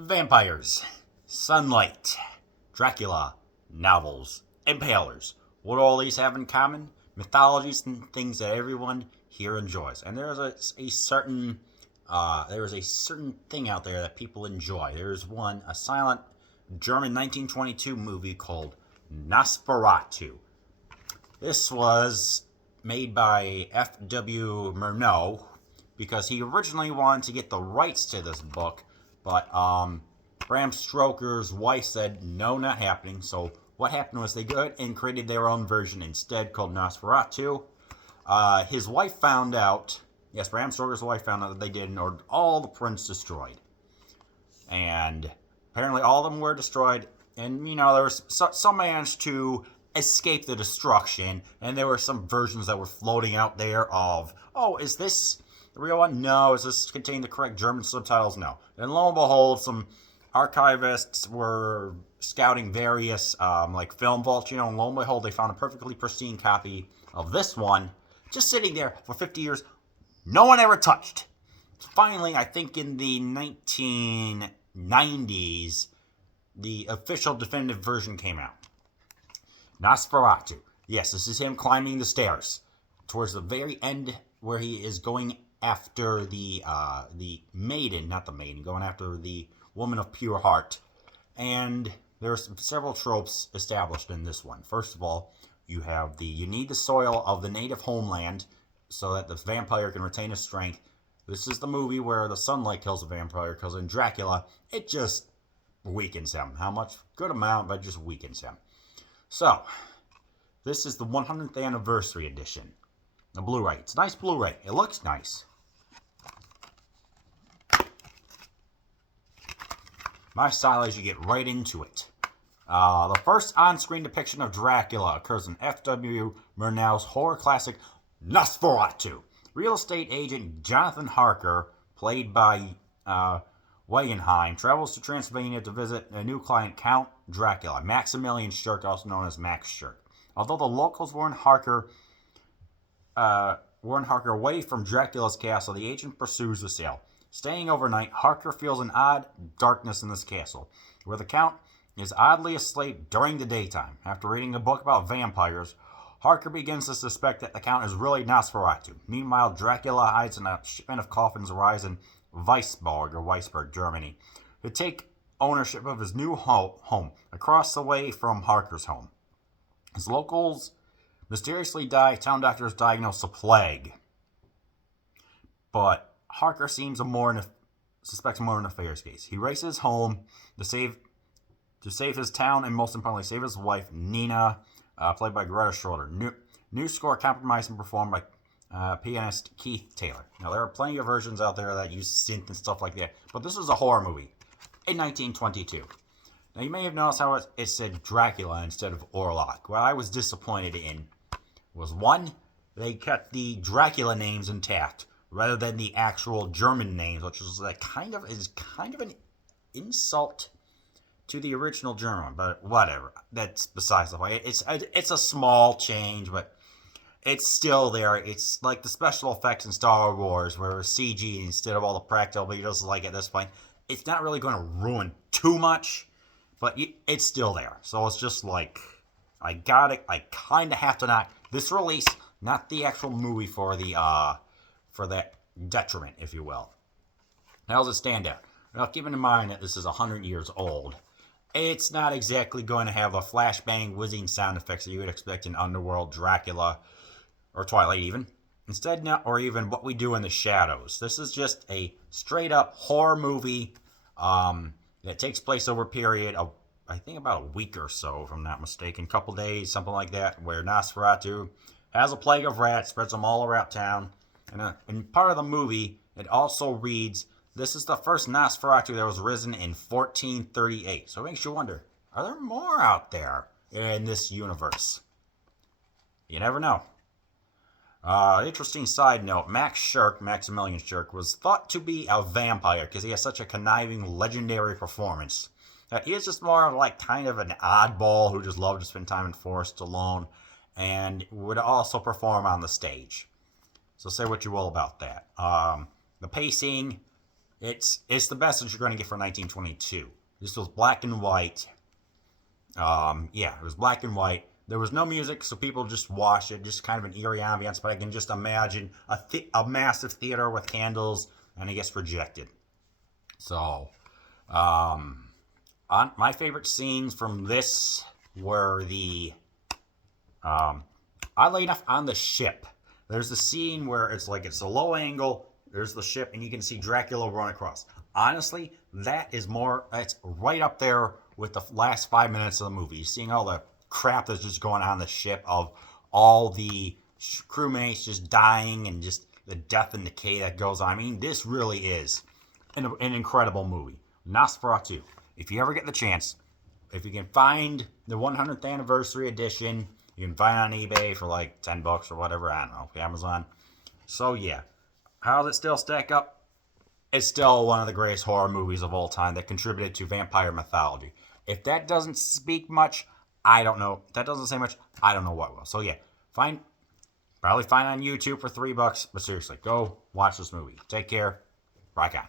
Vampires, sunlight, Dracula, novels, impalers. What do all these have in common? Mythologies and things that everyone here enjoys. And a certain there is a certain thing out there that people enjoy. There's a silent German 1922 movie called Nosferatu. This was made by F.W. Murnau because he originally wanted to get the rights to this book, but Bram Stoker's wife said no, not happening. So what happened was they go and created their own version instead called Nosferatu. His wife found out, yes, Bram Stoker's wife found out that they did and ordered all the prints destroyed. And apparently all of them were destroyed. And, there was some managed to escape the destruction. And there were some versions that were floating out there of, oh, is this the real one? No. Is this containing the correct German subtitles? No. And lo and behold, some archivists were scouting various film vaults, and lo and behold, they found a perfectly pristine copy of this one just sitting there for 50 years. No one ever touched. Finally, I think in the 1990s, the official definitive version came out. Nosferatu. Yes, this is him climbing the stairs towards the very end where he is going after the maiden, not the maiden, going after the woman of pure heart. And there are several tropes established in this one. First of all, you need the soil of the native homeland so that the vampire can retain his strength. This is the movie where the sunlight kills the vampire, because in Dracula, it just weakens him. How much? Good amount, but just weakens him. So, this is the 100th anniversary edition. The Blu-ray. It's a nice Blu-ray. It looks nice. My style is you get right into it. The first on-screen depiction of Dracula occurs in F.W. Murnau's horror classic Nosferatu. Real estate agent Jonathan Harker, played by Wagenheim, travels to Transylvania to visit a new client, Count Dracula, Maximilian Schurk, also known as Max Schurk. Although the locals warn Harker away from Dracula's castle, the agent pursues the sale. Staying overnight, Harker feels an odd darkness in this castle, where the Count is oddly asleep during the daytime. After reading a book about vampires, Harker begins to suspect that the Count is really Nosferatu. Meanwhile, Dracula hides in a shipment of coffins arrives in Weisburg, Germany, to take ownership of his new home, across the way from Harker's home. As locals mysteriously die, town doctors diagnose a plague. But Harker suspects a more nefarious case. He races home to save his town and, most importantly, save his wife, Nina, played by Greta Schroeder. New score compromised and performed by pianist Keith Taylor. Now, there are plenty of versions out there that use synth and stuff like that, but this is a horror movie in 1922. Now, you may have noticed how it said Dracula instead of Orlok. What I was disappointed in was, one, they kept the Dracula names intact rather than the actual German names, which is kind of an insult to the original German, but whatever. That's besides the point. It's a small change, but it's still there. It's like the special effects in Star Wars, where it's CG instead of all the practical, but you're just like, at this point, it's not really going to ruin too much, but it's still there. So it's just like, I got it. I kind of have to knock this release, not the actual movie, for that detriment, if you will. How does it stand out? Now, keeping in mind that this is 100 years old, it's not exactly going to have the flashbang whizzing sound effects that you would expect in Underworld, Dracula, or Twilight even. Instead, or even What We Do in the Shadows. This is just a straight-up horror movie that takes place over a period of, I think, about a week or so, if I'm not mistaken. A couple days, something like that, where Nosferatu has a plague of rats, spreads them all around town. And in part of the movie, it also reads, this is the first Nosferatu that was risen in 1438. So it makes you wonder, are there more out there in this universe? You never know. Interesting side note, Maximilian Schurk, was thought to be a vampire because he has such a conniving, legendary performance. He is just more of kind of an oddball who just loved to spend time in forest alone and would also perform on the stage. So say what you will about that. The pacing It's the best that you're going to get for 1922. This was black and white. Yeah, it was black and white. There was no music, so people just watched it, just kind of an eerie ambience. But I can just imagine a massive theater with candles, and it gets projected. So, my favorite scenes from this were oddly enough, on the ship. There's the scene where it's a low angle. There's the ship, and you can see Dracula run across. Honestly, it's right up there with the last 5 minutes of the movie. You're seeing all the crap that's just going on the ship, of all the crewmates just dying, and just the death and decay that goes on. I mean, this really is an incredible movie. Nosferatu. If you ever get the chance, if you can find the 100th anniversary edition, you can find it on eBay for like $10 or whatever. I don't know, Amazon. So yeah, how does it still stack up? It's still one of the greatest horror movies of all time that contributed to vampire mythology. If that doesn't speak much, I don't know. If that doesn't say much, I don't know what will. So yeah, probably find it on YouTube for $3. But seriously, go watch this movie. Take care. Rock on.